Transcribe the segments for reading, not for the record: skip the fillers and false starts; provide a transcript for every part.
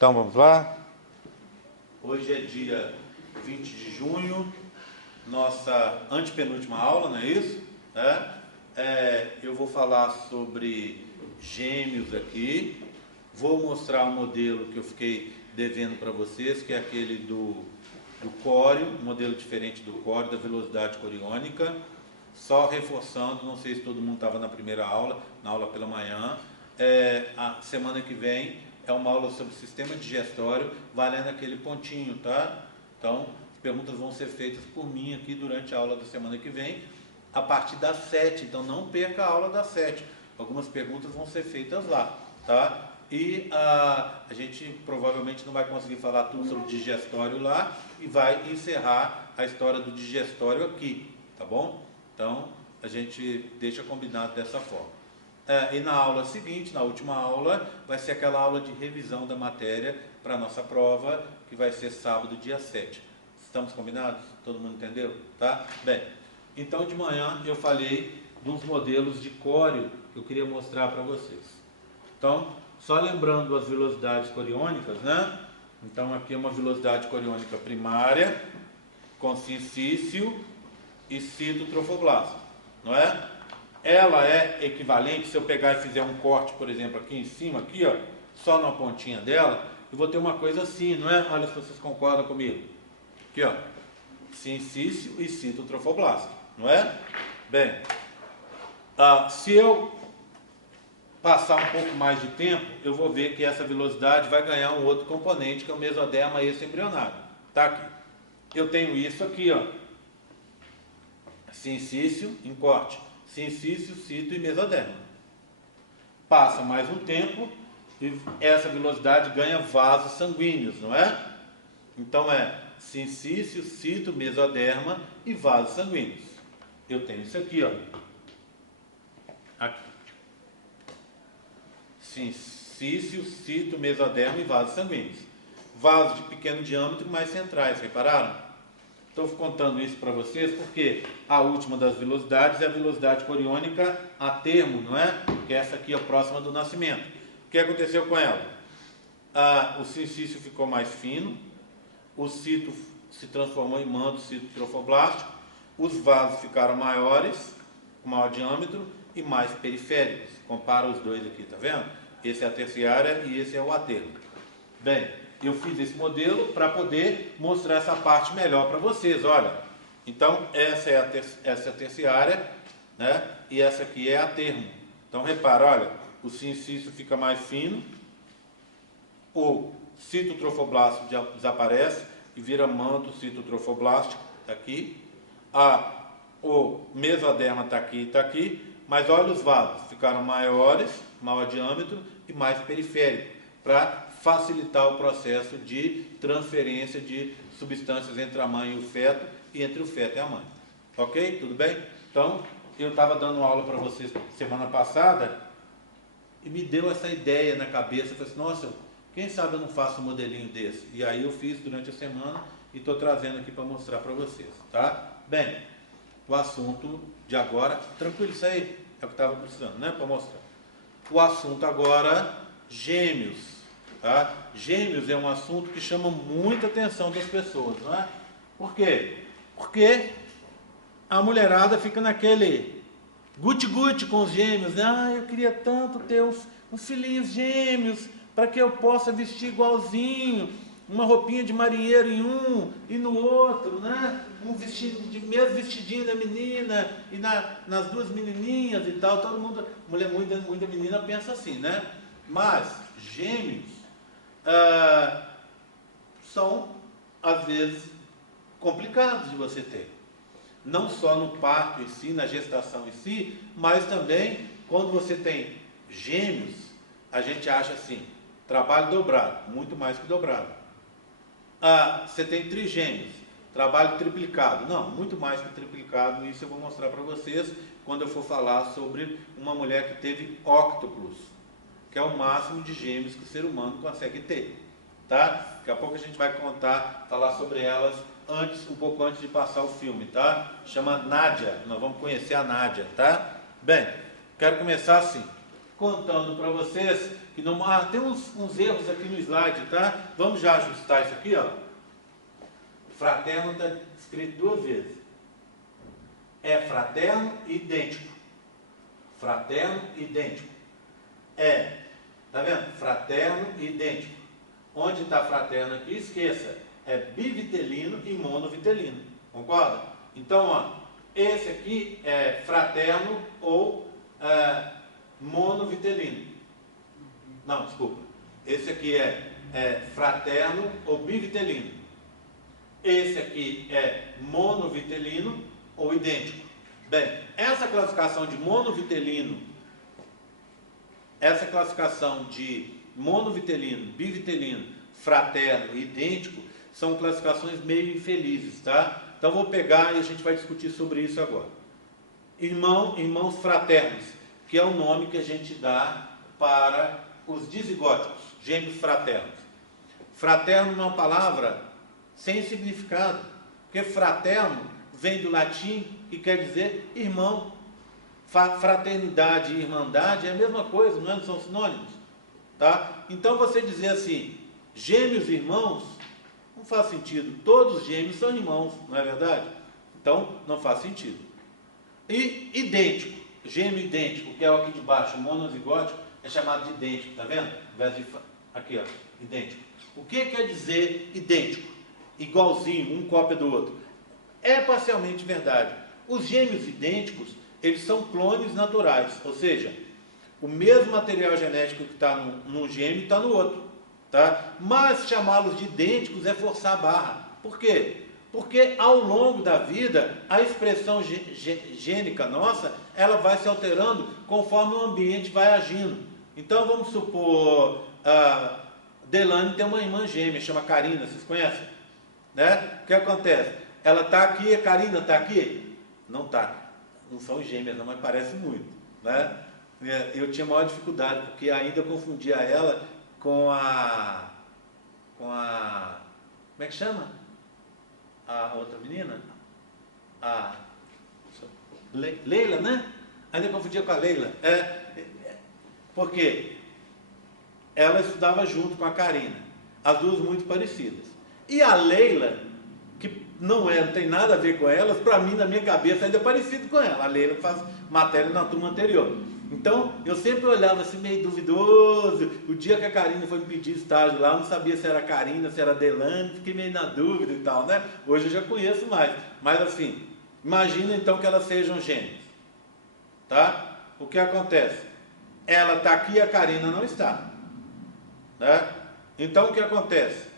Então vamos lá. Hoje é dia 20 de junho, nossa antepenúltima aula, não é isso? Eu vou falar sobre gêmeos aqui. Vou mostrar um modelo que eu fiquei devendo para vocês, que é aquele do córeo, um modelo diferente do córeo, da velocidade coriônica. Só reforçando, não sei se todo mundo estava na primeira aula, na aula pela manhã. A semana que vem é uma aula sobre sistema digestório, valendo aquele pontinho, tá? Então, as perguntas vão ser feitas por mim aqui durante a aula da semana que vem, a partir das 7, então não perca a aula das 7. Algumas perguntas vão ser feitas lá, tá? E a gente provavelmente não vai conseguir falar tudo sobre digestório lá e vai encerrar a história do digestório aqui, tá bom? Então, a gente deixa combinado dessa forma. E na aula seguinte, na última aula, vai ser aquela aula de revisão da matéria para a nossa prova, que vai ser sábado, dia 7. Estamos combinados? Todo mundo entendeu? Tá? Bem, então de manhã eu falei de uns modelos de córeo que eu queria mostrar para vocês. Então, só lembrando as velocidades coriônicas, né? Então aqui é uma velocidade coriônica primária, com sincício e citotrofoblasto, não é? Ela é equivalente, se eu pegar e fizer um corte, por exemplo, aqui em cima, aqui, ó, só na pontinha dela, eu vou ter uma coisa assim, não é? Olha se vocês concordam comigo. Aqui, ó, sincício e citotrofoblasto, não é? Bem, se eu passar um pouco mais de tempo, eu vou ver que essa velocidade vai ganhar um outro componente, que é o mesoderma extraembrionário. Tá aqui. Eu tenho isso aqui, ó, sincício em corte. Sincício, cito e mesoderma. Passa mais um tempo e essa velocidade ganha vasos sanguíneos, não é? Então é sincício, cito, mesoderma e vasos sanguíneos. Eu tenho isso aqui, ó. Aqui. Sincício, cito, mesoderma e vasos sanguíneos. Vasos de pequeno diâmetro, mais centrais, repararam? Estou contando isso para vocês porque a última das velocidades é a velocidade coriônica a termo, não é? Que essa aqui é a próxima do nascimento. O que aconteceu com ela? O sincício ficou mais fino, o cito se transformou em manto citotrofoblástico, os vasos ficaram maiores, com maior diâmetro e mais periféricos. Compara os dois aqui, tá vendo? Esse é a terciária e esse é o atermo. Bem, eu fiz esse modelo para poder mostrar essa parte melhor para vocês, olha. Então, essa é a terciária, né? E essa aqui é a termo. Então, repara, olha, o sincício fica mais fino, o citotrofoblástico desaparece e vira manto citotrofoblástico, tá aqui. O mesoderma está aqui e está aqui, mas olha os vasos, ficaram maiores, maior diâmetro e mais periférico, para facilitar o processo de transferência de substâncias entre a mãe e o feto e entre o feto e a mãe. Ok? Tudo bem? Então, eu estava dando aula para vocês semana passada e me deu essa ideia na cabeça. Eu falei assim, nossa, quem sabe eu não faço um modelinho desse? E aí eu fiz durante a semana e estou trazendo aqui para mostrar para vocês. Tá? Bem, o assunto de agora, tranquilo, isso aí é o que estava precisando, né? Para mostrar. O assunto agora, gêmeos. Tá? Gêmeos é um assunto que chama muita atenção das pessoas, não é? Por quê? Porque a mulherada fica naquele guti-guti com os gêmeos, né? Eu queria tanto ter uns filhinhos gêmeos para que eu possa vestir igualzinho, uma roupinha de marinheiro em um e no outro, né? Um vestido mesmo vestidinho da menina e nas duas menininhas e tal. Todo mundo, muita menina pensa assim, né? Mas gêmeos são, às vezes, complicados de você ter. Não só no parto em si, na gestação em si, mas também quando você tem gêmeos, a gente acha assim, trabalho dobrado, muito mais que dobrado. Você tem trigêmeos, trabalho triplicado. Não, muito mais que triplicado, isso eu vou mostrar para vocês quando eu for falar sobre uma mulher que teve óctuplos, que é o máximo de gêmeos que o ser humano consegue ter, tá? Daqui a pouco a gente vai falar sobre elas um pouco antes de passar o filme, tá? Chama Nádia, nós vamos conhecer a Nádia, tá? Bem, quero começar assim. contando para vocês que não, tem uns erros aqui no slide, tá? Vamos já ajustar isso aqui, ó. Fraterno está escrito 2 vezes. É fraterno e idêntico. Fraterno e idêntico. Tá vendo? Fraterno e idêntico. Onde está fraterno aqui, esqueça. É bivitelino e monovitelino. Concorda? Então, ó, esse aqui é fraterno ou monovitelino. Não, desculpa. Esse aqui é fraterno ou bivitelino. Esse aqui é monovitelino ou idêntico. Bem, essa classificação de monovitelino, essa classificação de monovitelino, bivitelino, fraterno e idêntico, são classificações meio infelizes, tá? Então vou pegar e a gente vai discutir sobre isso agora. Irmãos fraternos, que é o nome que a gente dá para os dizigóticos, gêmeos fraternos. Fraterno é uma palavra sem significado, porque fraterno vem do latim e quer dizer irmão. Fraternidade e irmandade é a mesma coisa, não são sinônimos? Tá? Então você dizer assim, gêmeos irmãos, não faz sentido. Todos os gêmeos são irmãos, não é verdade? Então não faz sentido. E idêntico, gêmeo idêntico, que é o aqui de baixo, monozigótico, é chamado de idêntico, tá vendo? Ao invés de aqui, ó, idêntico. O que quer dizer idêntico? Igualzinho, um cópia do outro. É parcialmente verdade. Os gêmeos idênticos, eles são clones naturais, ou seja, o mesmo material genético que está num gêmeo está no outro, tá? Mas chamá-los de idênticos é forçar a barra. Por quê? Porque ao longo da vida, a expressão gênica nossa, ela vai se alterando conforme o ambiente vai agindo. Então vamos supor, Delane tem uma irmã gêmea, chama Karina, vocês conhecem? Né? O que acontece? Ela está aqui, a Karina está aqui? Não está. Não são gêmeas, não, mas parece muito. Né? Eu tinha maior dificuldade, porque ainda eu confundia ela com a... Como é que chama? A outra menina? A Leila, né? Ainda eu confundia com a Leila. Porque ela estudava junto com a Karina. As duas muito parecidas. E a Leila, que não tem nada a ver com elas, para mim, na minha cabeça, ainda é parecido com ela. A Leila faz matéria na turma anterior. Então, eu sempre olhava assim, meio duvidoso. O dia que a Karina foi me pedir estágio lá, eu não sabia se era Karina, se era Delane, fiquei meio na dúvida e tal, né? Hoje eu já conheço mais. Mas assim, imagina então que elas sejam gêmeas. Tá? O que acontece? Ela está aqui e a Karina não está. Né? Então, o que acontece?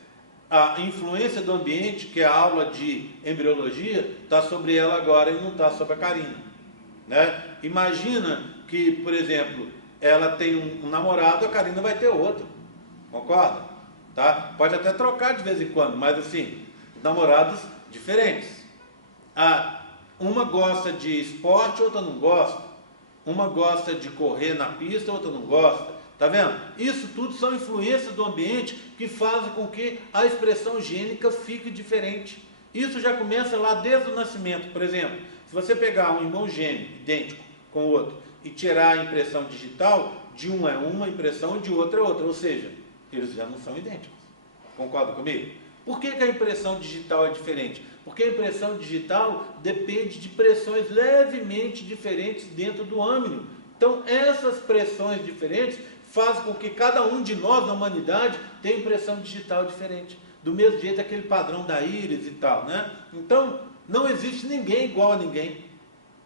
A influência do ambiente, que é a aula de embriologia, está sobre ela agora e não está sobre a Karina. Né? Imagina que, por exemplo, ela tem um namorado, a Karina vai ter outro. Concorda? Tá? Pode até trocar de vez em quando, mas assim, namorados diferentes. Uma gosta de esporte, outra não gosta. Uma gosta de correr na pista, outra não gosta. Tá vendo? Isso tudo são influências do ambiente que fazem com que a expressão gênica fique diferente. Isso já começa lá desde o nascimento. Por exemplo, se você pegar um irmão gêmeo idêntico com o outro e tirar a impressão digital, de um é uma impressão e de outro é outra. Ou seja, eles já não são idênticos. Concorda comigo? Por que a impressão digital é diferente? Porque a impressão digital depende de pressões levemente diferentes dentro do âmino. Então, essas pressões diferentes fazem com que cada um de nós, na humanidade, tenha impressão digital diferente. Do mesmo jeito, aquele padrão da íris e tal, né? Então, não existe ninguém igual a ninguém.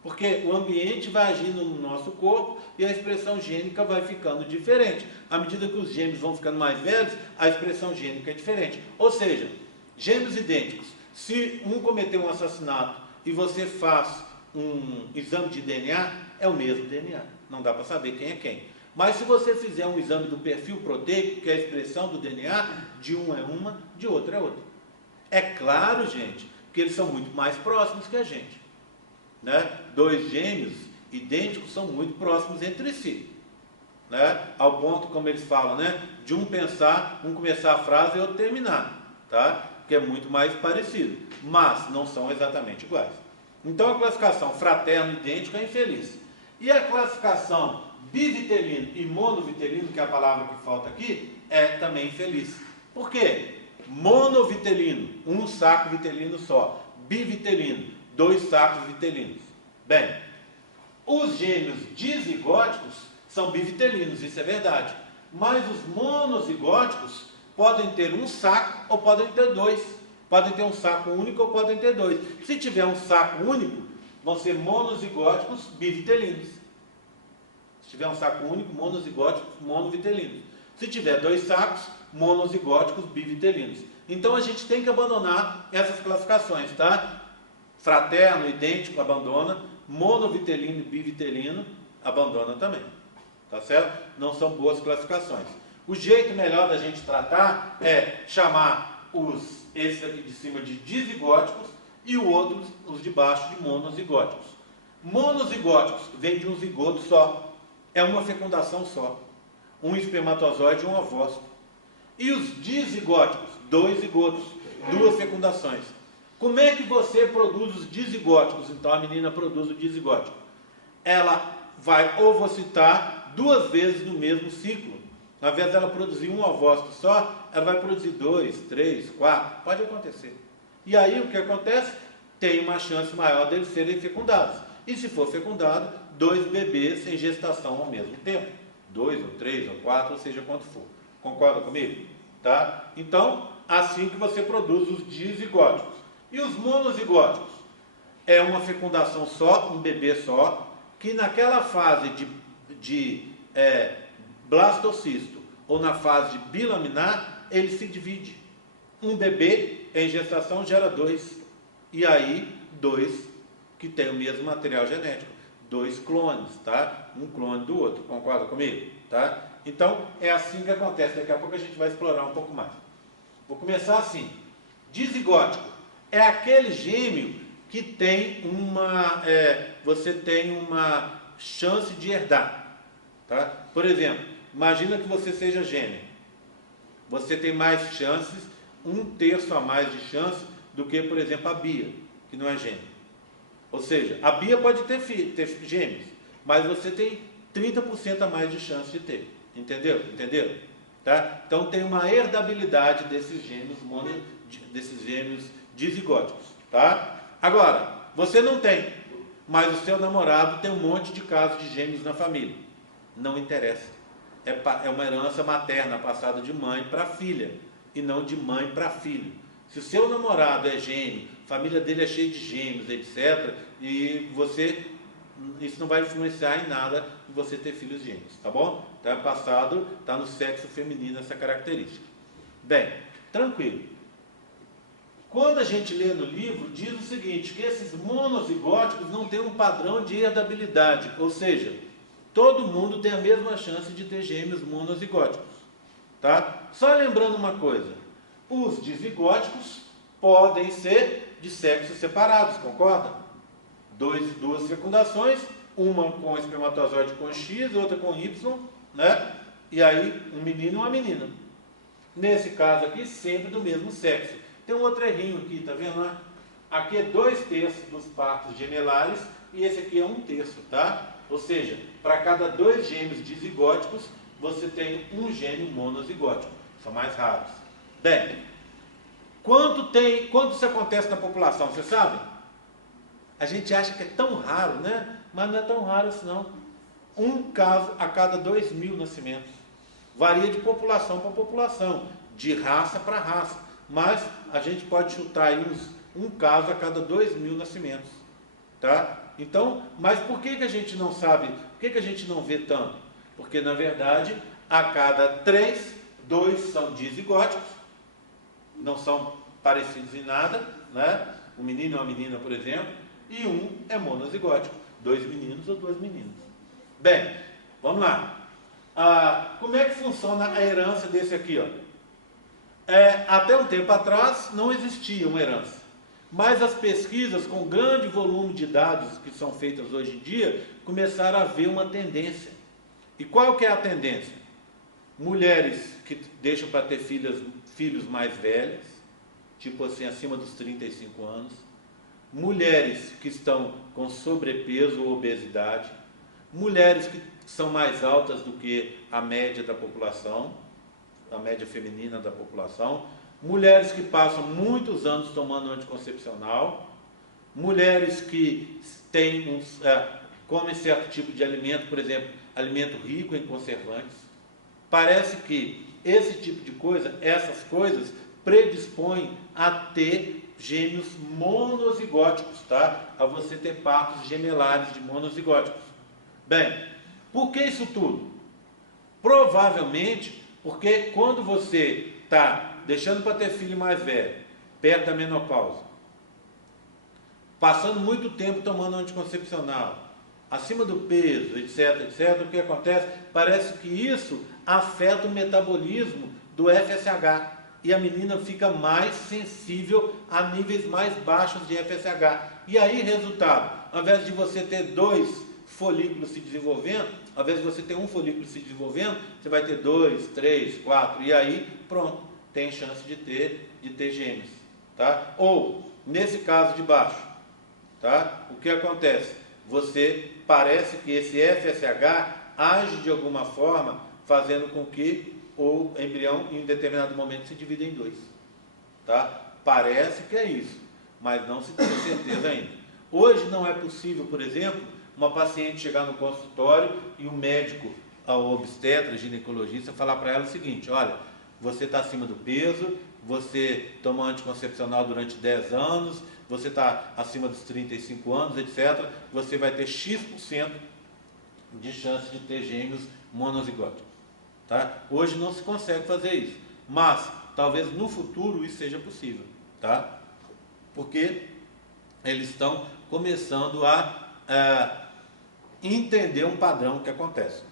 Porque o ambiente vai agindo no nosso corpo e a expressão gênica vai ficando diferente. À medida que os gêmeos vão ficando mais velhos, a expressão gênica é diferente. Ou seja, gêmeos idênticos. Se um cometeu um assassinato e você faz um exame de DNA, é o mesmo DNA. Não dá para saber quem é quem. Mas se você fizer um exame do perfil proteico, que é a expressão do DNA, de um é uma, de outro é outra. É claro, gente, que eles são muito mais próximos que a gente. Né? Dois gêmeos idênticos são muito próximos entre si. Né? Ao ponto, como eles falam, né? De um pensar, um começar a frase e outro terminar. Tá? Que é muito mais parecido. Mas não são exatamente iguais. Então a classificação fraterno idêntico é infeliz. E a classificação bivitelino e monovitelino, que é a palavra que falta aqui, é também infeliz. Por quê? Monovitelino, um saco vitelino só. Bivitelino, 2 sacos vitelinos. Bem, os gêmeos dizigóticos são bivitelinos, isso é verdade. Mas os monozigóticos podem ter um saco ou podem ter 2. Podem ter um saco único ou podem ter 2. Se tiver um saco único, vão ser monozigóticos bivitelinos. Se tiver um saco único, monozigóticos monovitelinos. Se tiver 2 sacos, monozigóticos bivitelinos. Então a gente tem que abandonar essas classificações, tá? Fraterno, idêntico, abandona. Monovitelino e bivitelino, abandona também. Tá certo? Não são boas classificações. O jeito melhor da gente tratar é chamar esses aqui de cima de dizigóticos e o outro, os de baixo, de monozigóticos. Monozigóticos vem de um zigoto só. É uma fecundação só. Um espermatozoide e um ovócito. E os dizigóticos, 2 zigotos, 2 fecundações. Como é que você produz os dizigóticos? Então a menina produz o dizigótico. Ela vai ovocitar 2 vezes no mesmo ciclo. Ao invés dela produzir um ovócito só, ela vai produzir 2, 3, 4. Pode acontecer. E aí o que acontece? Tem uma chance maior deles serem fecundados. E se for fecundado, 2 bebês em gestação ao mesmo tempo. 2 ou 3 ou 4, ou seja, quanto for. Concorda comigo? Tá? Então, assim que você produz os dizigóticos. E os monozigóticos? É uma fecundação só, um bebê só, que naquela fase de blastocisto ou na fase de bilaminar, ele se divide. Um bebê em gestação gera 2. E aí, 2 que tem o mesmo material genético. 2 clones, tá? Um clone do outro. Concorda comigo? Tá? Então, é assim que acontece. Daqui a pouco a gente vai explorar um pouco mais. Vou começar assim. Dizigótico é aquele gêmeo que tem você tem uma chance de herdar. Tá? Por exemplo, imagina que você seja gêmeo. Você tem mais chances, 1/3 a mais de chance do que, por exemplo, a Bia, que não é gêmeo. Ou seja, a Bia pode ter gêmeos, mas você tem 30% a mais de chance de ter. Entendeu? Entenderam? Tá? Então tem uma herdabilidade desses gêmeos dizigóticos. Tá? Agora, você não tem, mas o seu namorado tem um monte de casos de gêmeos na família. Não interessa. É uma herança materna passada de mãe para filha e não de mãe para filho. Se o seu namorado é gêmeo, a família dele é cheia de gêmeos, etc., e isso não vai influenciar em nada de você ter filhos gêmeos, tá bom? Então é passado, está no sexo feminino essa característica. Bem, tranquilo. Quando a gente lê no livro, diz o seguinte, que esses monozigóticos não têm um padrão de herdabilidade, ou seja, todo mundo tem a mesma chance de ter gêmeos monozigóticos. Tá? Só lembrando uma coisa, os dizigóticos podem ser de sexos separados, concorda? 2 fecundações, uma com espermatozoide com X, outra com Y, né? E aí um menino e uma menina. Nesse caso aqui, sempre do mesmo sexo. Tem um outro errinho aqui, tá vendo? Né? Aqui é 2/3 dos partos gemelares e esse aqui é 1/3, tá? Ou seja, para cada 2 gêmeos dizigóticos, você tem um gêmeo monozigótico. São mais raros. Bem, quanto isso acontece na população, você sabe? A gente acha que é tão raro, né? Mas não é tão raro assim não. Um caso a cada 2.000 nascimentos. Varia de população para população, de raça para raça. Mas a gente pode chutar aí um caso a cada 2.000 nascimentos. Tá? Então, mas por que a gente não sabe, por que a gente não vê tanto? Porque, na verdade, a cada 3, 2 são dizigóticos, não são parecidos em nada, né? Um menino e uma menina, por exemplo, e um é monozigótico, 2 meninos ou 2 meninas. Bem, vamos lá. Como é que funciona a herança desse aqui? Ó? Até um tempo atrás não existia uma herança, mas as pesquisas com grande volume de dados que são feitas hoje em dia começaram a ver uma tendência. E qual que é a tendência? Mulheres que deixam para ter filhos mais velhas, tipo assim, acima dos 35 anos, mulheres que estão com sobrepeso ou obesidade, mulheres são mais altas do que a média da população, a média feminina da população, mulheres que passam muitos anos tomando anticoncepcional, mulheres que comem certo tipo de alimento, por exemplo, alimento rico em conservantes. Parece que esse tipo de coisa, essas coisas, predispõem a ter gêmeos monozigóticos, tá? A você ter partos gemelares de monozigóticos. Bem, por que isso tudo? Provavelmente porque quando você está deixando para ter filho mais velho, perto da menopausa, passando muito tempo tomando anticoncepcional, acima do peso, etc, o que acontece? Parece que isso afeta o metabolismo do FSH e a menina fica mais sensível a níveis mais baixos de FSH. E aí, resultado, ao invés de você ter 2 folículos se desenvolvendo, ao invés de você ter um folículo se desenvolvendo, você vai ter 2, 3, 4, e aí, pronto, tem chance de ter gêmeos, tá? Ou, nesse caso de baixo, tá? O que acontece? Você parece que esse FSH age de alguma forma, fazendo com que o embrião, em determinado momento, se divida em 2. Tá? Parece que é isso, mas não se tem certeza ainda. Hoje não é possível, por exemplo, uma paciente chegar no consultório e o médico, o obstetra, ginecologista, falar para ela o seguinte: olha, você está acima do peso, você toma anticoncepcional durante 10 anos, você está acima dos 35 anos, etc., você vai ter X% de chance de ter gêmeos monozigóticos. Tá? Hoje não se consegue fazer isso, mas talvez no futuro isso seja possível, tá? Porque eles estão começando a entender um padrão que acontece.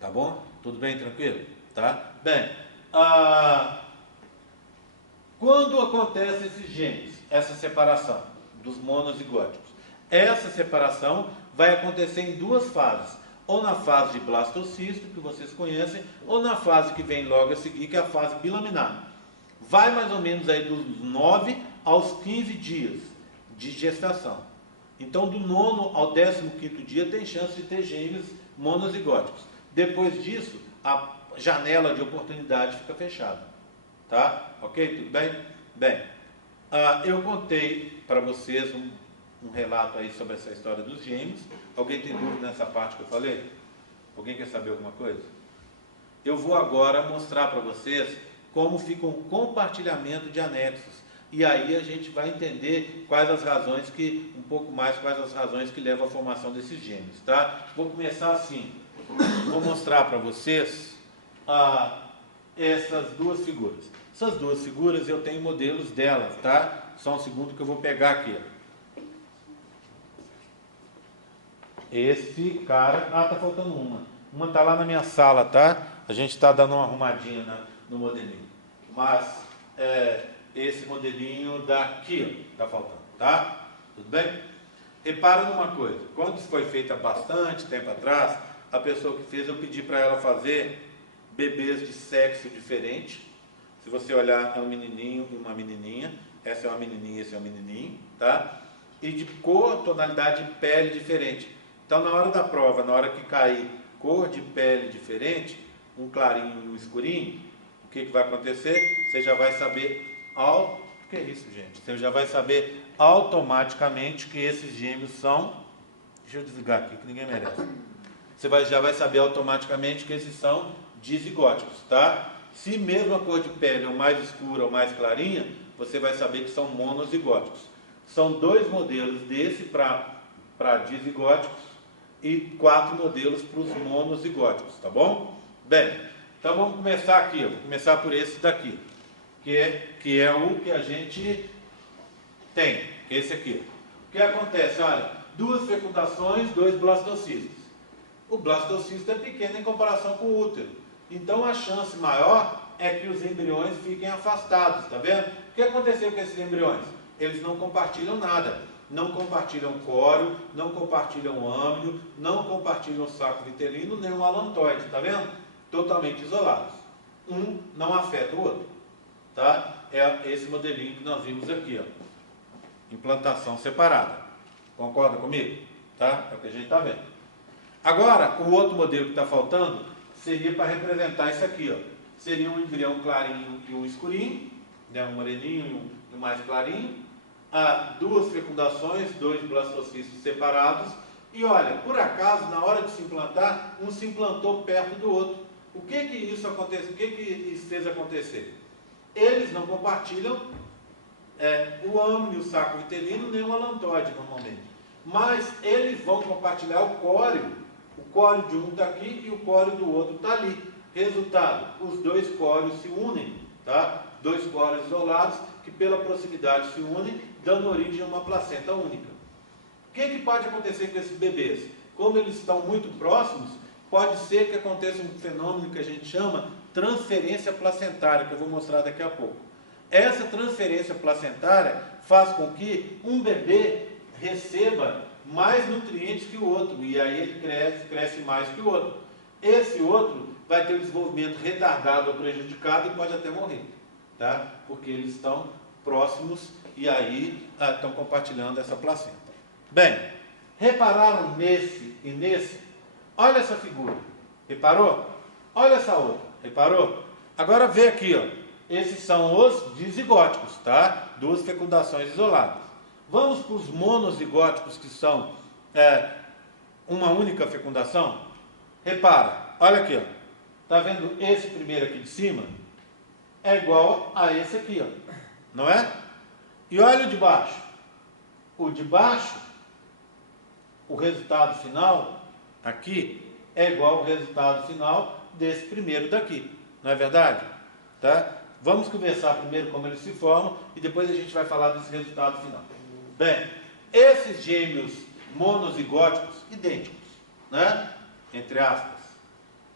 Tá bom? Tudo bem, tranquilo? Tá? Bem, quando acontece esses gêmeos, essa separação dos monozigóticos, essa separação vai acontecer em 2 fases. Ou na fase de blastocisto, que vocês conhecem, ou na fase que vem logo a seguir, que é a fase bilaminar. Vai mais ou menos aí dos 9 aos 15 dias de gestação. Então, do 9º ao 15º dia tem chance de ter gêmeos monozigóticos. Depois disso, a janela de oportunidade fica fechada. Tá? Ok? Tudo bem? Bem, eu contei para vocês um relato aí sobre essa história dos gêmeos. Alguém tem dúvida nessa parte que eu falei? Alguém quer saber alguma coisa? Eu vou agora mostrar para vocês como fica o compartilhamento de anexos. E aí a gente vai entender quais as razões que levam à formação desses gêmeos, tá? Vou começar assim. Vou mostrar para vocês essas 2 figuras. Essas 2 figuras eu tenho modelos delas, tá? Só um segundo que eu vou pegar aqui. Esse cara... tá faltando uma. Uma tá lá na minha sala, tá? A gente está dando uma arrumadinha no modelinho. Mas, esse modelinho daqui, tá faltando, tá? Tudo bem? Repara numa coisa. Quando isso foi feito há bastante tempo atrás, a pessoa que fez, eu pedi para ela fazer bebês de sexo diferente. Se você olhar, é um menininho e uma menininha. Essa é uma menininha, esse é um menininho, tá? E de cor, tonalidade de pele diferente. Então, na hora da prova, na hora que cair cor de pele diferente, um clarinho e um escurinho, o que vai acontecer? Você já vai saber... O que é isso, gente? Você já vai saber automaticamente que esses gêmeos são... Deixa eu desligar aqui, que ninguém merece. Você já vai saber automaticamente que esses são dizigóticos, tá? Se mesmo a cor de pele ou mais escura ou mais clarinha, você vai saber que são monozigóticos. São 2 modelos desse para dizigóticos e 4 modelos para os monozigóticos, tá bom? Bem, então vamos começar aqui, eu vou começar por esse daqui, que é o que a gente tem, esse aqui. O que acontece? Olha, 2 fecundações, 2 blastocistos. O blastocisto é pequeno em comparação com o útero, então a chance maior é que os embriões fiquem afastados, tá vendo? O que aconteceu com esses embriões? Eles não compartilham nada. Não compartilham córeo, não compartilham âmnio, não compartilham saco vitelino, nem um alantoide, tá vendo? Totalmente isolados. Um não afeta o outro, tá? É esse modelinho que nós vimos aqui, ó. Implantação separada. Concorda comigo? Tá? É o que a gente está vendo. Agora, o outro modelo que está faltando seria para representar isso aqui, ó. Seria um embrião clarinho e um escurinho, né? Um moreninho e um mais clarinho. Duas fecundações, 2 blastocistos separados. E olha, por acaso, na hora de se implantar, um se implantou perto do outro. O que isso acontece? O que isso fez acontecer? Eles não compartilham o âmino e o saco vitelino, nem o alantoide normalmente. Mas eles vão compartilhar o córeo. O córeo de um está aqui e o córeo do outro está ali. Resultado, os dois córeos se unem, tá? 2 córeos isolados que pela proximidade se unem, dando origem a uma placenta única. O que pode acontecer com esses bebês? Como eles estão muito próximos, pode ser que aconteça um fenômeno que a gente chama transferência placentária, que eu vou mostrar daqui a pouco. Essa transferência placentária faz com que um bebê receba mais nutrientes que o outro, e aí ele cresce mais que o outro. Esse outro vai ter um desenvolvimento retardado ou prejudicado e pode até morrer, tá? Porque eles estão próximos e aí estão compartilhando essa placenta. Bem, repararam nesse e nesse? Olha essa figura, reparou? Olha essa outra, reparou? Agora vê aqui, ó. Esses são os dizigóticos, tá? 2 fecundações isoladas. Vamos para os monozigóticos, que são uma única fecundação? Repara, olha aqui, ó. Tá vendo esse primeiro aqui de cima? É igual a esse aqui, ó. Não é? E olha o de baixo. O de baixo, o resultado final aqui é igual ao resultado final desse primeiro daqui. Não é verdade? Tá? Vamos conversar primeiro como eles se formam e depois a gente vai falar desse resultado final. Bem, esses gêmeos monozigóticos idênticos, né? Entre aspas,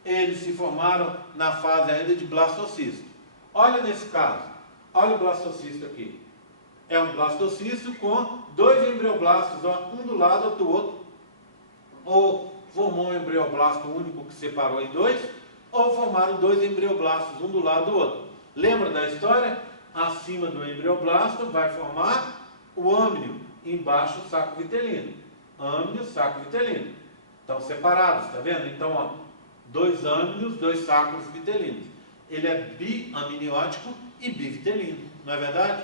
eles se formaram na fase ainda de blastocisto. Olha nesse caso, olha o blastocisto aqui. É um blastocisto com 2 embrioblastos, ó, um do lado, outro do outro. Ou formou um embrioblasto único que separou em 2, ou formaram 2 embrioblastos, um do lado do outro. Lembra da história? Acima do embrioblasto vai formar o âmnio, embaixo o saco vitelino. Âmnio, saco vitelino. Estão separados, está vendo? Então, ó, 2 âmnios, 2 sacos vitelinos. Ele é biamniótico e bivitelino, não é verdade?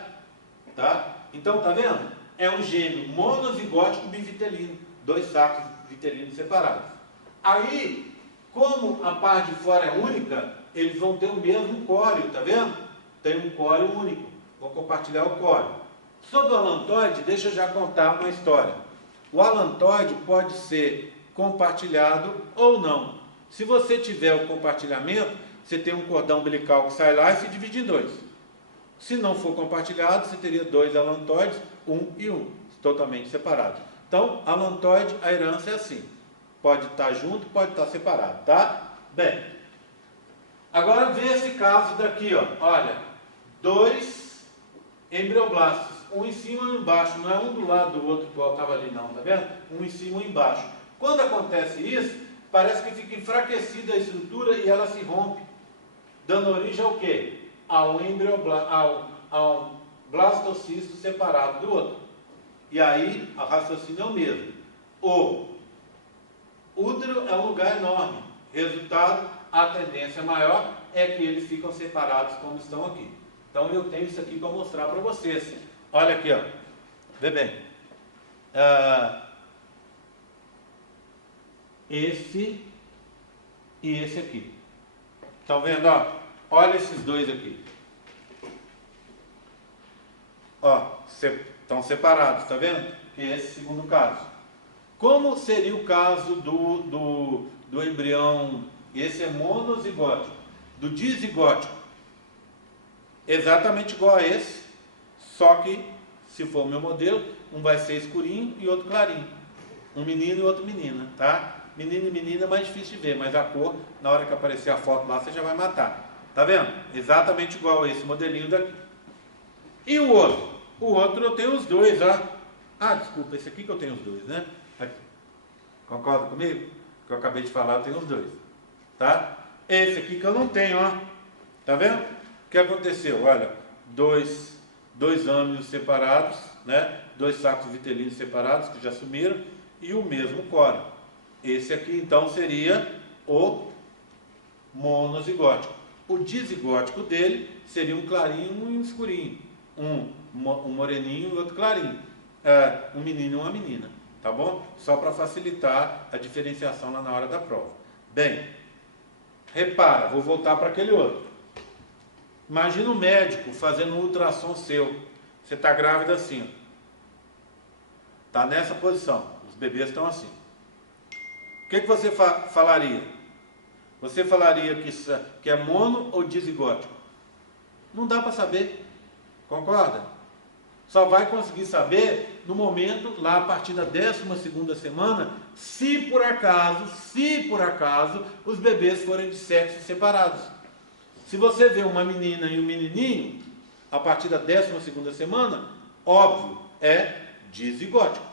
Tá? Então, tá vendo? É um gêmeo monozigótico bivitelino, 2 sacos vitelinos separados. Aí, como a parte de fora é única, eles vão ter o mesmo córeo, tá vendo? Tem um córeo único. Vou compartilhar o córeo. Sobre o alantoide, deixa eu já contar uma história. O alantoide pode ser compartilhado ou não. Se você tiver o compartilhamento, você tem um cordão umbilical que sai lá e se divide em 2. Se não for compartilhado, você teria 2 alantoides, 1 e 1, totalmente separados. Então, alantoide, a herança é assim. Pode estar junto, pode estar separado, tá? Bem, agora vê esse caso daqui, ó. Olha, 2 embrioblastos, um em cima e um embaixo, não é um do lado do outro igual estava ali não, tá vendo? Um em cima e um embaixo. Quando acontece isso, parece que fica enfraquecida a estrutura e ela se rompe, dando origem ao quê? A um blastocisto separado do outro. E aí, o raciocínio é o mesmo. O útero é um lugar enorme. Resultado, a tendência maior é que eles ficam separados como estão aqui. Então, eu tenho isso aqui para mostrar para vocês. Olha aqui, ó. Vê bem. Esse e esse aqui. Estão vendo? Ó? Olha esses 2 aqui. Ó, estão separados, está vendo? Que é esse segundo caso. Como seria o caso do embrião? Esse é monozigótico. Do dizigótico. Exatamente igual a esse, só que, se for o meu modelo, um vai ser escurinho e outro clarinho. Um menino e outro menina, tá? Menino e menina é mais difícil de ver, mas a cor, na hora que aparecer a foto lá, você já vai matar. Tá vendo? Exatamente igual a esse modelinho daqui. E o outro? O outro eu tenho os 2, ó. Ah, desculpa, esse aqui que eu tenho os 2, né? Aqui. Concorda comigo? Que eu acabei de falar, eu tenho os 2. Tá? Esse aqui que eu não tenho, ó. Tá vendo? O que aconteceu? Olha, 2 âmnios separados, né? 2 sacos vitelinos separados, que já sumiram, e o mesmo córeo. Esse aqui, então, seria o monozigótico. O dizigótico dele seria um clarinho e um escurinho. Um moreninho e outro clarinho. Um menino e uma menina. Tá bom? Só para facilitar a diferenciação lá na hora da prova. Bem, repara, vou voltar para aquele outro. Imagina o médico fazendo um ultrassom seu. Você está grávida assim. Está nessa posição. Os bebês estão assim. O que você falaria? Você falaria que é mono ou dizigótico? Não dá para saber. Concorda? Só vai conseguir saber no momento, lá a partir da 12ª semana, se por acaso, os bebês forem de sexos separados. Se você vê uma menina e um menininho, a partir da 12ª semana, óbvio, é dizigótico.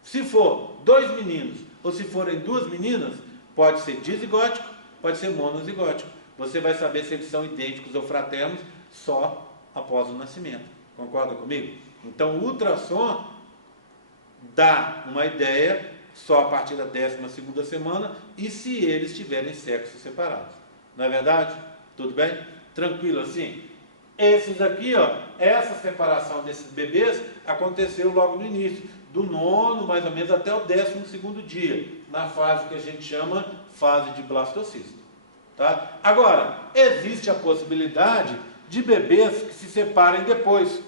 Se for 2 meninos, ou se forem 2 meninas, pode ser dizigótico, pode ser monozigótico. Você vai saber se eles são idênticos ou fraternos só após o nascimento. Concorda comigo? Então, o ultrassom dá uma ideia só a partir da 12ª semana e se eles tiverem sexos separados. Não é verdade? Tudo bem? Tranquilo assim? Esses aqui, ó, essa separação desses bebês aconteceu logo no início, do 9º, mais ou menos, até o 12º dia, na fase que a gente chama fase de blastocisto. Tá? Agora, existe a possibilidade de bebês que se separem depois,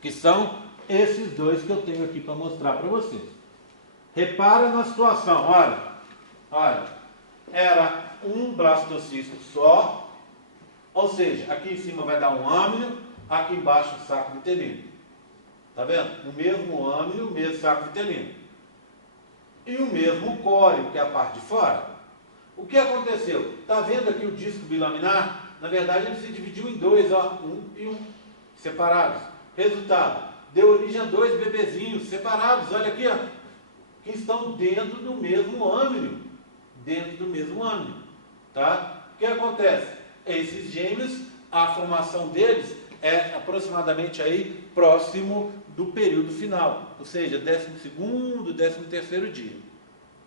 que são esses dois que eu tenho aqui para mostrar para vocês. Repara na situação, olha, era um blastocisto só, ou seja, aqui em cima vai dar um âmnio, aqui embaixo um saco vitelino. Tá vendo? O mesmo âmnio, o mesmo saco vitelino. E o mesmo córeo, que é a parte de fora. O que aconteceu? Tá vendo aqui o disco bilaminar? Na verdade, ele se dividiu em dois, ó, um e um, separados. Resultado, deu origem a 2 bebezinhos separados, olha aqui, ó, que estão dentro do mesmo âmnio. Dentro do mesmo âmnio. Tá? O que acontece? Esses gêmeos, a formação deles é aproximadamente aí próximo do período final, ou seja, 12º, 13º dia.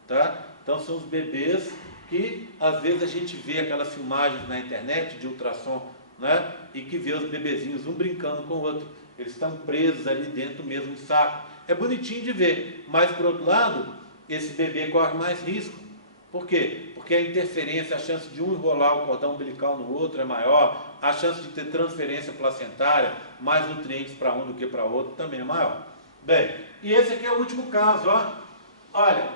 Tá? Então são os bebês que às vezes a gente vê aquelas filmagens na internet de ultrassom, né? E que vê os bebezinhos um brincando com o outro. Eles estão presos ali dentro do mesmo saco. É bonitinho de ver, mas por outro lado, esse bebê corre mais risco. Por quê? Porque a interferência, a chance de um enrolar o cordão umbilical no outro é maior, a chance de ter transferência placentária, mais nutrientes para um do que para outro, também é maior. Bem, e esse aqui é o último caso, ó. Olha,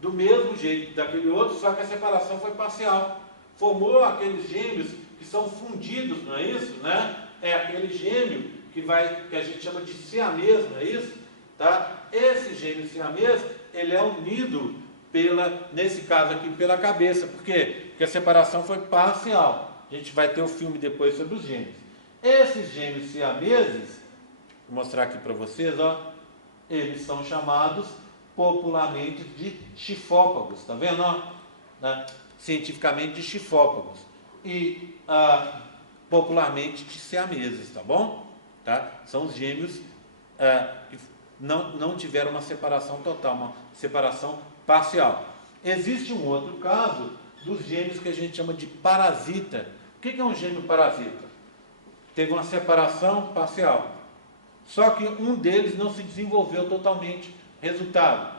do mesmo jeito daquele outro, só que a separação foi parcial. Formou aqueles gêmeos que são fundidos, não é isso? Né? É aquele gêmeo que a gente chama de siamês, não é isso? Tá? Esse gêmeo siamês, ele é unido nesse caso aqui, pela cabeça. Por quê? Porque a separação foi parcial. A gente vai ter o filme depois sobre os gêmeos. Esses gêmeos siameses, vou mostrar aqui para vocês, ó, eles são chamados popularmente de chifópagos, tá vendo? Ó? Né? Cientificamente de chifópagos. E popularmente de siameses, tá bom? Tá? São os gêmeos que não tiveram uma separação total, uma separação parcial. Existe um outro caso dos gêmeos que a gente chama de parasita. O que é um gêmeo parasita? Teve uma separação parcial. Só que um deles não se desenvolveu totalmente. Resultado,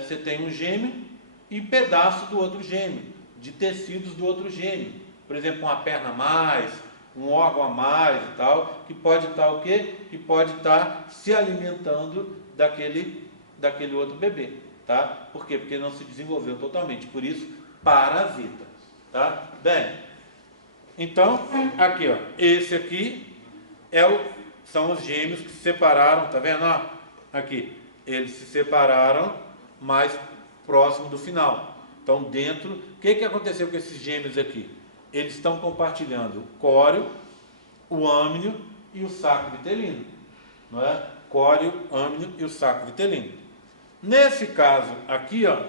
você tem um gêmeo e pedaço do outro gêmeo, de tecidos do outro gêmeo. Por exemplo, uma perna a mais, um órgão a mais e tal, que pode estar o quê? Que pode estar se alimentando daquele outro bebê. Tá? Por quê? Porque não se desenvolveu totalmente. Por isso, parasita. Tá? Bem, então, aqui, ó, esse aqui são os gêmeos que se separaram, tá vendo? Ó, aqui, eles se separaram mais próximo do final. Então, o que aconteceu com esses gêmeos aqui? Eles estão compartilhando o córeo, o âmnio e o saco vitelino. Não é? Córeo, âmnio e o saco vitelino. Nesse caso aqui, ó,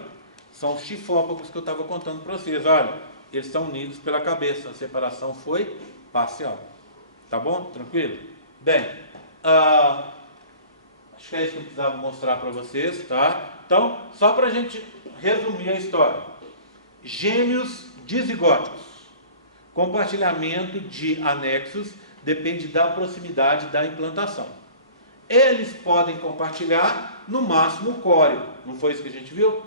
são os chifópagos que eu estava contando para vocês. Olha, eles estão unidos pela cabeça. A separação foi parcial. Tá bom? Tranquilo? Bem, acho que é isso que eu precisava mostrar para vocês, tá? Então, só para a gente resumir a história. Gêmeos dizigóticos. Compartilhamento de anexos depende da proximidade da implantação. Eles podem compartilhar, no máximo, o córeo. Não foi isso que a gente viu?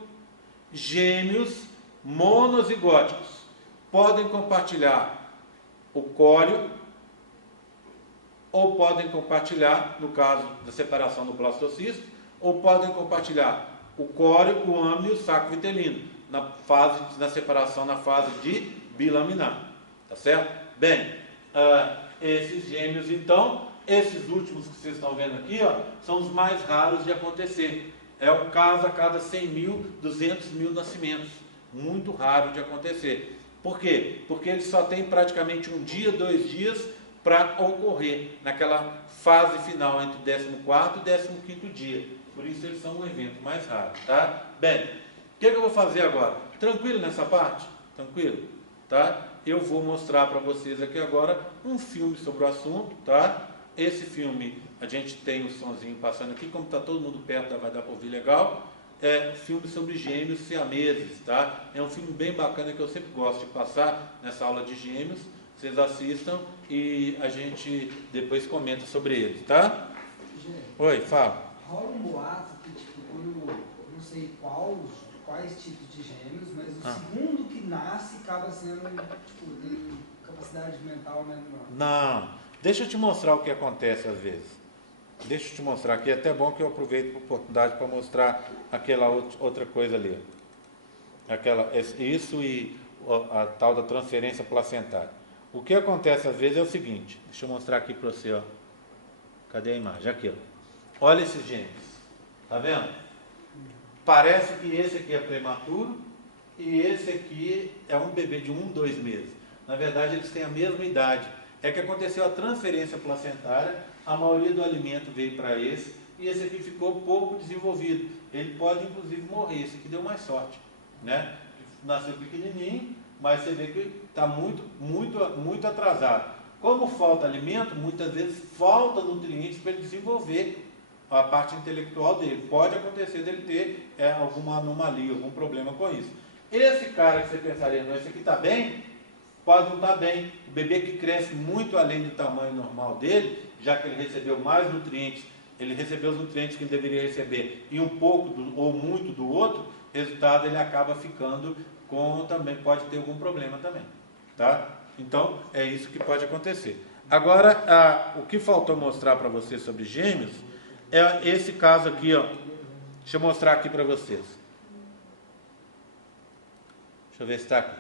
Gêmeos monozigóticos podem compartilhar o córeo ou podem compartilhar, no caso da separação do blastocisto, ou podem compartilhar o córeo, o âmino e o saco vitelino, na separação na fase de bilaminar. Tá certo? Bem, esses gêmeos, então, esses últimos que vocês estão vendo aqui, ó, são os mais raros de acontecer. É um caso a cada 100 mil, 200 mil nascimentos. Muito raro de acontecer. Por quê? Porque eles só têm praticamente 1 dia, 2 dias para ocorrer naquela fase final entre o 14º e o 15º dia. Por isso eles são um evento mais raro, tá? Bem, o que eu vou fazer agora? Tranquilo nessa parte? Tranquilo? Tá? Eu vou mostrar para vocês aqui agora um filme sobre o assunto, tá? Esse filme, a gente tem o sonzinho passando aqui, como está todo mundo perto, vai dar para ouvir legal. É um filme sobre gêmeos siameses, tá? É um filme bem bacana que eu sempre gosto de passar nessa aula de gêmeos. Vocês assistam e a gente depois comenta sobre ele, tá? Gente, Oi, fala. rola um boato que, tipo, quando, não sei quais tipos de gêmeos, mas o segundo que nasce acaba sendo, tipo, tem capacidade mental menor. Não, deixa eu te mostrar o que acontece às vezes. Deixa eu te mostrar aqui, é até bom que eu aproveito a oportunidade para mostrar aquela outra coisa ali. Isso e a tal da transferência placentária. O que acontece às vezes é o seguinte, deixa eu mostrar aqui para você, ó. Cadê a imagem? Aqui, ó. Olha esses gêmeos, tá vendo? Parece que esse aqui é prematuro e esse aqui é um bebê de 1, 2 meses. Na verdade, eles têm a mesma idade. É que aconteceu a transferência placentária, a maioria do alimento veio para esse e esse aqui ficou pouco desenvolvido. Ele pode, inclusive, morrer. Esse aqui deu mais sorte, né? Nasceu pequenininho, mas você vê que está muito atrasado. Como falta alimento, muitas vezes falta nutrientes para ele desenvolver a parte intelectual dele. Pode acontecer dele ter alguma anomalia, algum problema com isso. Esse cara que você pensaria, não, esse aqui está bem, pode não estar bem. O bebê que cresce muito além do tamanho normal dele, já que ele recebeu mais nutrientes, ele recebeu os nutrientes que ele deveria receber e um pouco ou muito do outro, resultado ele acaba ficando também pode ter algum problema também, tá? Então, é isso que pode acontecer. Agora, o que faltou mostrar para vocês sobre gêmeos é esse caso aqui, ó. Deixa eu mostrar aqui para vocês. Deixa eu ver se está aqui.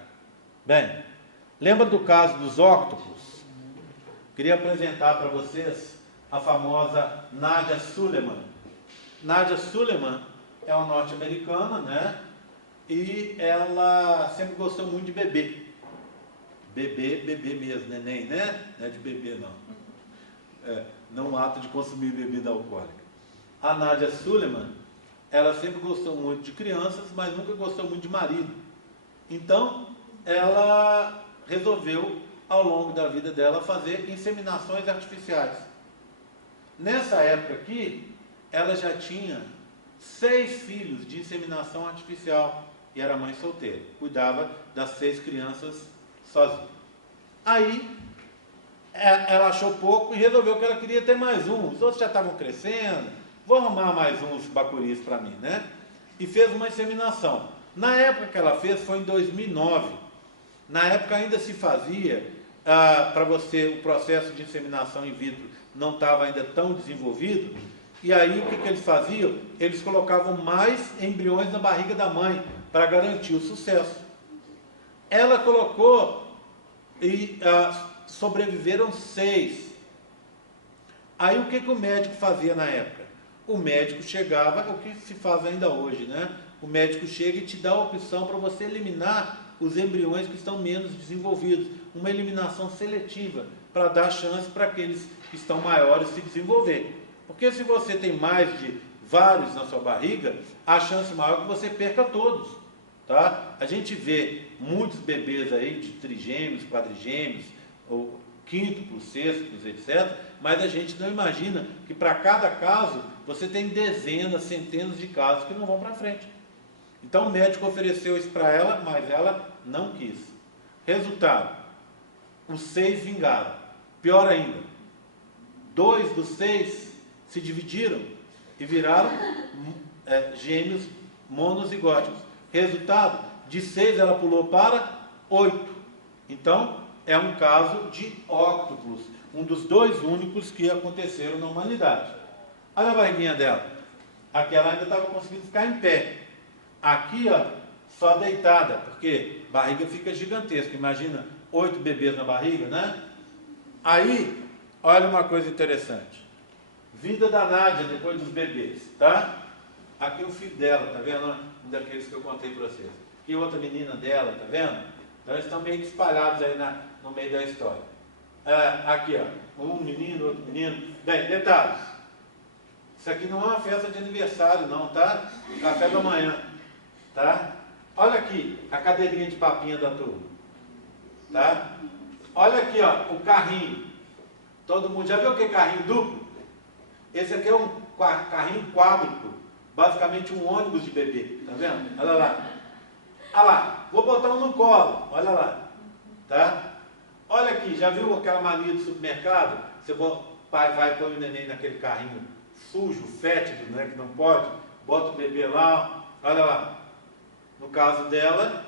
Bem, lembra do caso dos óctopos? Queria apresentar para vocês a famosa Nadia Suleiman. Nadia Suleiman é uma norte-americana, né? E ela sempre gostou muito de bebê. Bebê mesmo, neném, né? Não é de bebê, não. Não ato de consumir bebida alcoólica. A Nadia Suleiman, ela sempre gostou muito de crianças, mas nunca gostou muito de marido. Então, ela resolveu, ao longo da vida dela, fazer inseminações artificiais. Nessa época aqui, ela já tinha 6 filhos de inseminação artificial e era mãe solteira. Cuidava das 6 crianças sozinha. Aí, ela achou pouco e resolveu que ela queria ter mais um. Os outros já estavam crescendo, vou arrumar mais uns bacuris para mim, né? E fez uma inseminação. Na época que ela fez, foi em 2009. Na época ainda se fazia, para você, o processo de inseminação in vitro não estava ainda tão desenvolvido. E aí, o que eles faziam? Eles colocavam mais embriões na barriga da mãe, para garantir o sucesso. Ela colocou e sobreviveram 6. Aí o que o médico fazia na época? O médico chegava, o que se faz ainda hoje, né? O médico chega e te dá a opção para você eliminar os embriões que estão menos desenvolvidos. Uma eliminação seletiva, para dar chance para aqueles que estão maiores se desenvolver. Porque se você tem mais de vários na sua barriga, a chance maior é que você perca todos. Tá? A gente vê muitos bebês aí de trigêmeos, quadrigêmeos, quíntuplos, sextuplos, etc. Mas a gente não imagina que para cada caso você tem dezenas, centenas de casos que não vão para frente. Então o médico ofereceu isso para ela, mas ela não quis. Resultado, os 6 vingaram. Pior ainda, 2 dos 6 se dividiram e viraram gêmeos monozigóticos. Resultado, de 6 ela pulou para 8. Então, é um caso de óctuplos, um dos 2 únicos que aconteceram na humanidade. Olha a barriguinha dela. Aqui ela ainda estava conseguindo ficar em pé. Aqui, ó, só deitada, porque a barriga fica gigantesca. Imagina 8 bebês na barriga, né? Aí, olha uma coisa interessante. Vida da Nádia depois dos bebês, tá? Aqui o filho dela, tá vendo? Um daqueles que eu contei para vocês. Aqui outra menina dela, tá vendo? Então eles estão meio que espalhados aí no meio da história. Aqui, ó, um menino, outro menino. Bem, detalhes. Isso aqui não é uma festa de aniversário, não, tá? Café da manhã, tá? Olha aqui a cadeirinha de papinha da turma, tá? Olha aqui, ó, o carrinho. Todo mundo já viu o que é carrinho duplo? Esse aqui é um carrinho quádruplo, basicamente um ônibus de bebê, tá vendo? Olha lá. Olha lá, vou botar um no colo, olha lá, tá? Olha aqui, já viu aquela mania do supermercado? Você vai pôr o neném naquele carrinho sujo, fétido, né, que não pode, bota o bebê lá, olha lá. No caso dela,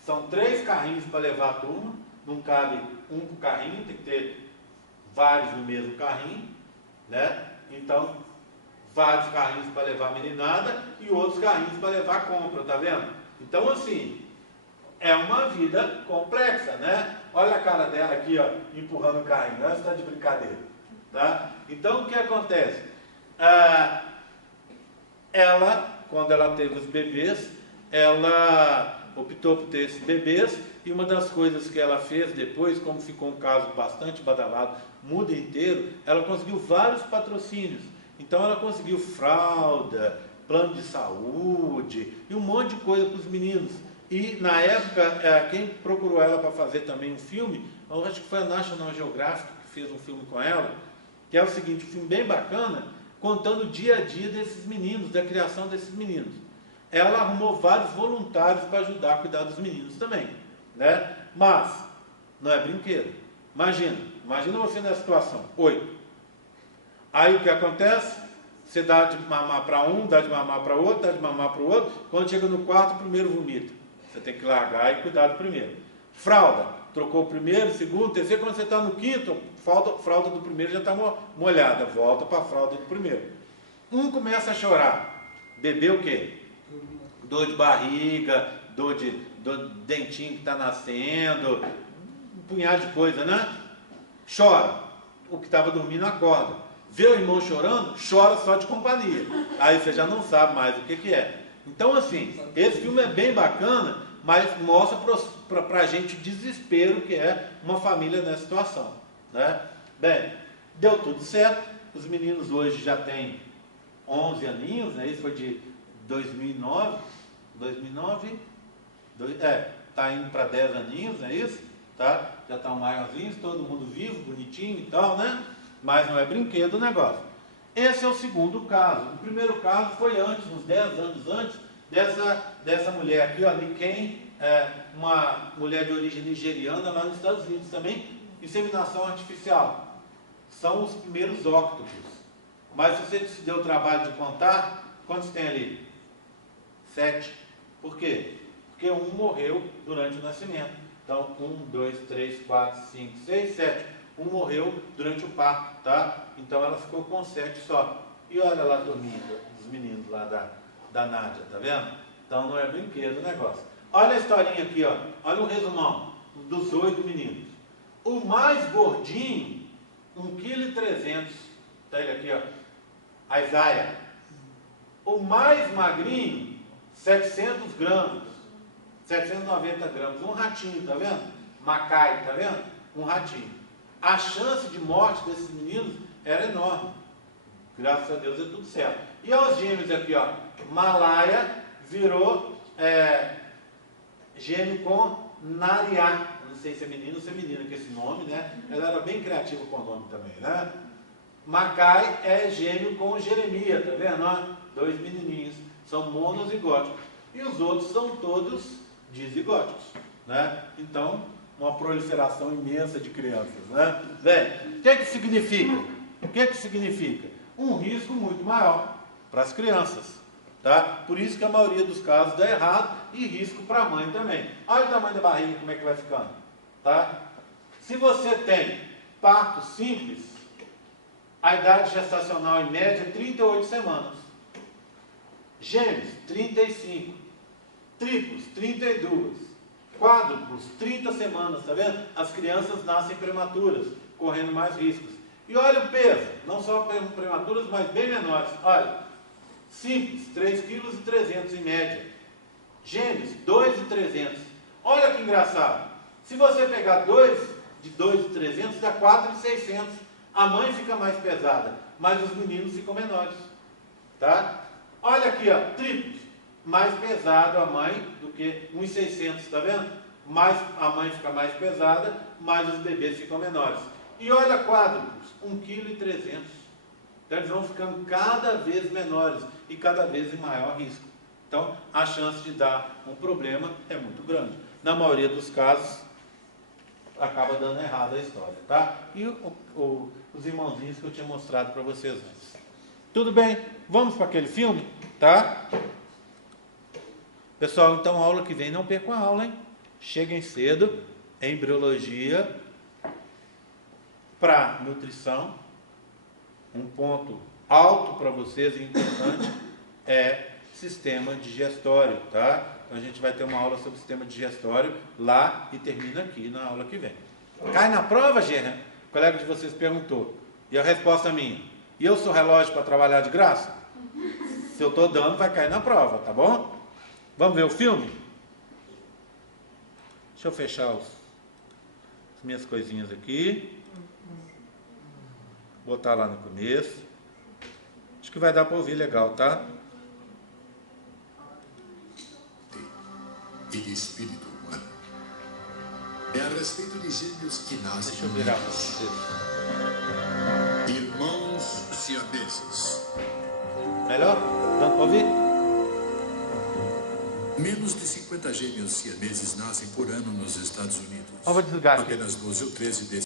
são 3 carrinhos para levar a turma, não cabe um por carrinho, tem que ter vários no mesmo carrinho, né? Então, vários carrinhos para levar a meninada e outros carrinhos para levar a compra, tá vendo? Então, assim, é uma vida complexa, né? Olha a cara dela aqui, ó, empurrando o carrinho, ela está de brincadeira, tá? Então, o que acontece? Ela, quando ela teve os bebês, ela optou por ter esses bebês, e uma das coisas que ela fez depois, como ficou um caso bastante badalado, mundo inteiro, ela conseguiu vários patrocínios. Então ela conseguiu fralda, plano de saúde e um monte de coisa para os meninos. E na época, quem procurou ela para fazer também um filme, eu acho que foi a National Geographic que fez um filme com ela, que é o seguinte, um filme bem bacana, contando o dia a dia desses meninos, da criação desses meninos. Ela arrumou vários voluntários para ajudar a cuidar dos meninos também, né? Mas não é brinquedo. Imagina você nessa situação, 8. Aí o que acontece? Você dá de mamar para um, dá de mamar para outro, dá de mamar para o outro. Quando chega no quarto, o primeiro vomita. Você tem que largar e cuidar do primeiro. Fralda, trocou o primeiro, segundo, terceiro. Quando você está no quinto, fralda do primeiro já está molhada. Volta para a fralda do primeiro. Um começa a chorar. Bebê o quê? Dor de barriga, dor de dentinho que está nascendo, um punhado de coisa, né? Chora. O que estava dormindo acorda. Vê o irmão chorando, chora só de companhia. Aí você já não sabe mais o que é. Então, assim, esse filme é bem bacana, mas mostra para a gente o desespero que é uma família nessa situação, né? Bem, deu tudo certo. Os meninos hoje já têm 11 aninhos, né? Isso foi de 2009. 2009? Está indo para 10 aninhos, não é isso? Tá? Já estão maiorzinhos, todo mundo vivo, bonitinho e tal, né? Mas não é brinquedo o negócio. Esse é o segundo caso. O primeiro caso foi antes, uns 10 anos antes, dessa mulher aqui, ó, Niken, uma mulher de origem nigeriana lá nos Estados Unidos também, inseminação artificial. São os primeiros óctopos. Mas se você se deu o trabalho de contar, quantos tem ali? 7. Por quê? Porque um morreu durante o nascimento. Então, 1, 2, 3, 4, 5, 6, 7. Um morreu durante o parto, tá? Então ela ficou com 7 só. E olha lá a turminha dos meninos lá da Nádia, tá vendo? Então não é brinquedo o negócio. Olha a historinha aqui, ó. Olha o resumão dos 8 meninos. O mais gordinho, 1,3 kg. Tá ele aqui, ó. A Isaia. O mais magrinho, 700 gramas. 790 gramas. Um ratinho, tá vendo? Macai, tá vendo? Um ratinho. A chance de morte desses meninos era enorme. Graças a Deus deu tudo certo. E aos gêmeos aqui, ó. Malaya virou gêmeo com Nariá. Não sei se é menino ou se é menina que esse nome, né? Ela era bem criativa com o nome também, né? Macai é gêmeo com Jeremias, tá vendo? Ó, 2 menininhos, são monozigóticos. E os outros são todos dizigóticos, né? Então, uma proliferação imensa de crianças, né? Bem, o que significa? O que significa? Um risco muito maior para as crianças, tá? Por isso que a maioria dos casos dá errado e risco para a mãe também. Olha o tamanho da barriga, como é que vai ficando, tá? Se você tem parto simples, a idade gestacional em média é 38 semanas. Gêmeos, 35. Triplos, 32. Quádruplos, 30 semanas, tá vendo? As crianças nascem prematuras, correndo mais riscos. E olha o peso, não só prematuras, mas bem menores. Olha, simples, 3,3 kg em média. Gêmeos, 2,3 kg. Olha que engraçado. Se você pegar 2 de 2,3 kg, dá 4,6 kg. A mãe fica mais pesada, mas os meninos ficam menores. Tá? Olha aqui, ó, triplos. Mais pesado a mãe do que 1,6 kg, tá vendo? Mais, a mãe fica mais pesada, mas os bebês ficam menores. E olha quádruplos, 1,3 kg. Então eles vão ficando cada vez menores e cada vez em maior risco. Então a chance de dar um problema é muito grande. Na maioria dos casos, acaba dando errado a história, tá? E os irmãozinhos que eu tinha mostrado para vocês antes. Tudo bem? Vamos para aquele filme? Tá? Pessoal, então aula que vem, não percam a aula, hein? Cheguem cedo, embriologia, para nutrição. Um ponto alto para vocês e importante é sistema digestório, tá? Então a gente vai ter uma aula sobre sistema digestório lá e termina aqui na aula que vem. Cai na prova, Gerra? O colega de vocês perguntou. E a resposta minha: e eu sou relógio para trabalhar de graça? Se eu estou dando, vai cair na prova, tá bom? Vamos ver o filme? Deixa eu fechar as minhas coisinhas aqui. Botar lá no começo. Acho que vai dar para ouvir legal, tá? E de espírito humano. É a respeito de gêmeos que nascem. Deixa eu virar para vocês. Irmãos siameses. Melhor? Dá para ouvir? Menos de 50 gêmeos siameses nascem por ano nos Estados Unidos. Vou desligar aqui. Apenas 12 ou 13 desses